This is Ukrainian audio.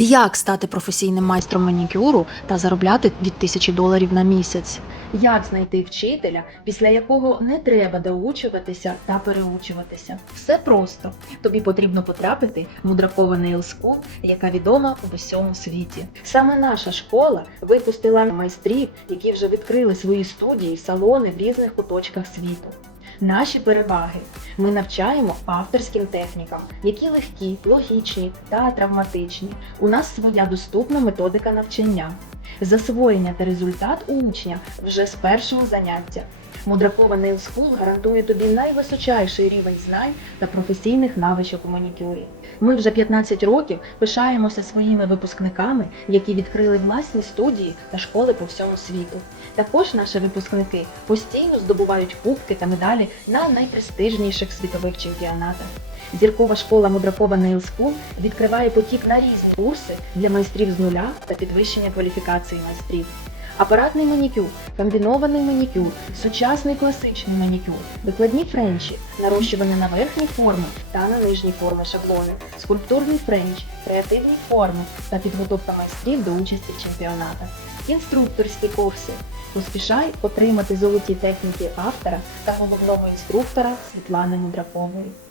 Як стати професійним майстром манікюру та заробляти від тисячі доларів на місяць? Як знайти вчителя, після якого не треба доучуватися та переучуватися? Все просто. Тобі потрібно потрапити в Мудракова School, яка відома у всьому світі. Саме наша школа випустила майстрів, які вже відкрили свої студії, салони в різних куточках світу. Наші переваги ми навчаємо авторським технікам, які легкі, логічні та травматичні. У нас своя доступна методика навчання, засвоєння та результат учня вже з першого заняття. Мудракова Nail School гарантує тобі найвисочайший рівень знань та професійних навичок у манікюрі. Ми вже 15 років пишаємося своїми випускниками, які відкрили власні студії та школи по всьому світу. Також наші випускники постійно здобувають кубки та медалі на найпрестижніших світових чемпіонатах. Зіркова школа Мудракова Nail School відкриває потік на різні курси для майстрів з нуля та підвищення кваліфікації майстрів. Апаратний манікюр, комбінований манікюр, сучасний класичний манікюр, викладні френчі, нарощування на верхні форми та на нижні форми шаблони, скульптурний френч, креативні форми та підготовка майстрів до участі в чемпіонатах, інструкторські курси. Поспішай отримати золоті техніки автора та головного інструктора Світлани Мудракової.